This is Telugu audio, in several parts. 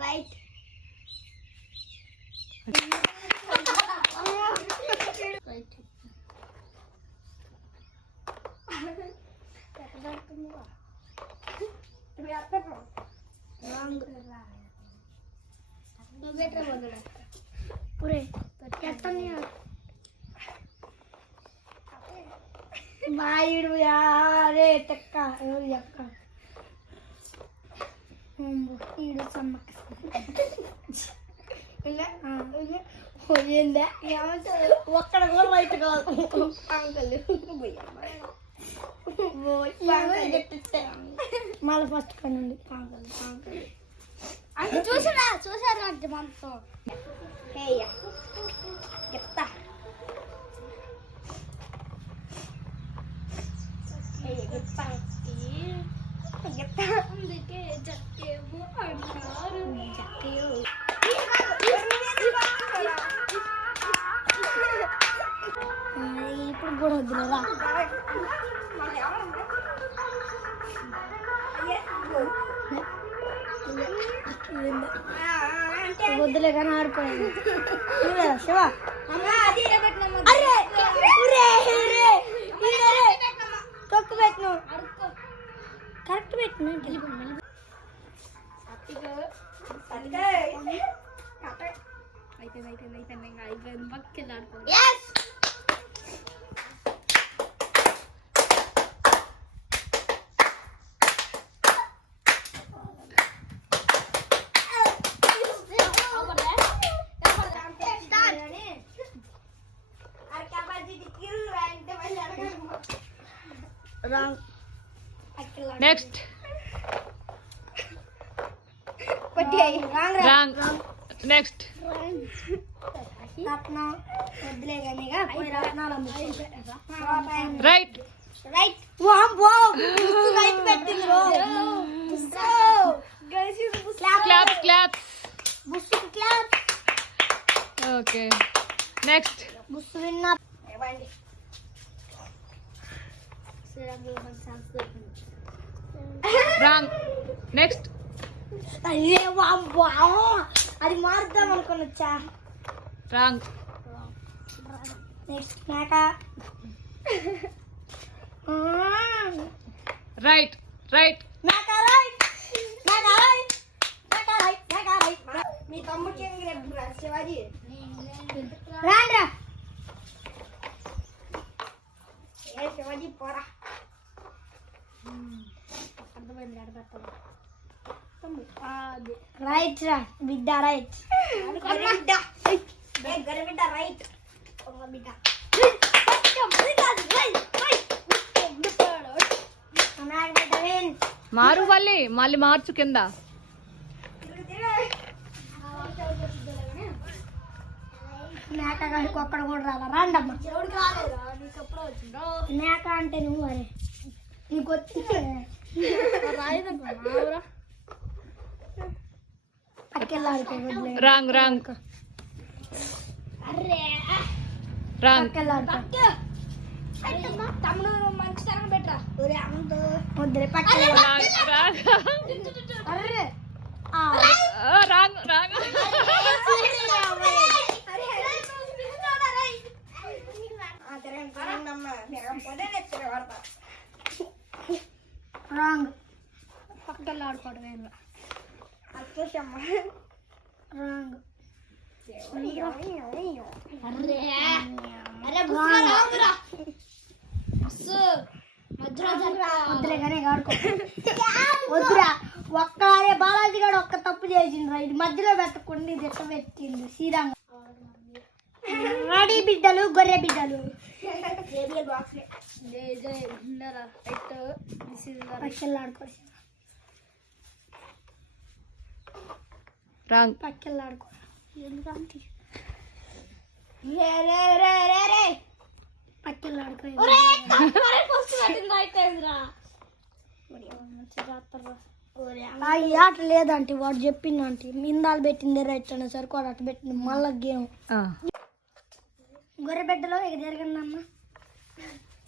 वाइट पूरे भाई यार यक्का। ఈడు సమ్మక్క ఇలా పోయిందా ఒక్కడ కూడా రైట్ కాదు అంకల్ మళ్ళీ ఫస్ట్ కనండి అంకల్ అంకల్ అంటే చూసారా చూసారా అంటే మనతో చెప్తా కూడా వద్దురా వద్దులే కానీ ఆడుకోలేదు నువ్వే శివ అరే ఉరే, ఉరే, ఉరే. తొక్కు పెట్టిను కరెక్ట్ పెట్టిను అయిపోయింది అయిపోయింది అయిపోయింది ఇంకా అయిపోయింది పక్కకి ఆడుకోండి నెక్స్ట్ రాంగ్ రాంగ్ నెక్స్ట్ రత్నం వద్దులే కానీ ఇక పోయి రత్నాలు అమ్ముకో. రైట్ రైట్ వామ్మో రైట్ పెట్టింది రో clap clap బుస్సు clap okay next బుస్సు విన్నా wrong next అయ్యే అది మారుద్దాం అనుకున్నొచ్చా రాంగ్ నెక్స్ట్ మేక రైట్ రైట్ మేక రైట్ మేక రైట్ మేక రైట్ మేక రైట్ మీ తమ్ముడికి ఏం రేపు శివాజీ. రాండ్రా. ఏ శివాజీ పోరా. రైట్ రా బిడ్డ రైట్ బిడ్డ. గరబిడ్డ రైట్ బిడ్డ మారు మళ్ళీ మళ్ళీ మార్చు కింద. మేక గారికి ఒక్కడ కూడా రాలా? రాండమ్మ. మేక అంటే నువ్వు అరే. నీకు వచ్చింది రాంగ్. రాంగ్ అరే రాంగ్. తమ్ముడు మంచి తరం పెట్టరా రాంగ్ రాంగ్ అరే. రాంగ్. రాంగ్ ఆడుకోవడం ఏం రాంగ్. వద్దులే వద్దురా. ఒక్క అరే బాలాజీ గారు ఒక్క తప్పు చేసిండ్రా. ఇది మధ్యలో పెట్టకుండా ఇది ఎట్ట పెట్టింది శ్రీరంగ. బిడ్డలు గొర్రె బిడ్డలు. రాంగ్. పక్కన ఆడుకో ఆ, ఈ ఆట లేదంటే వాడు చెప్పిందంటే మిందాలు పెట్టింది రైట్ అనే సరికి వాడు అటు పెట్టింది మళ్ళా గేమ్. గొర్రె బిడ్డలో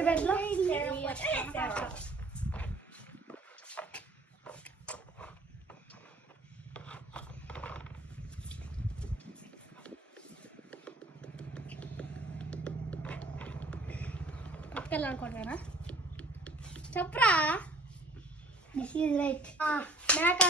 గొర్రె బెడ్లో అనుకుంటారా చెప్పరా. దిస్ ఈజ్ రైట్ మేక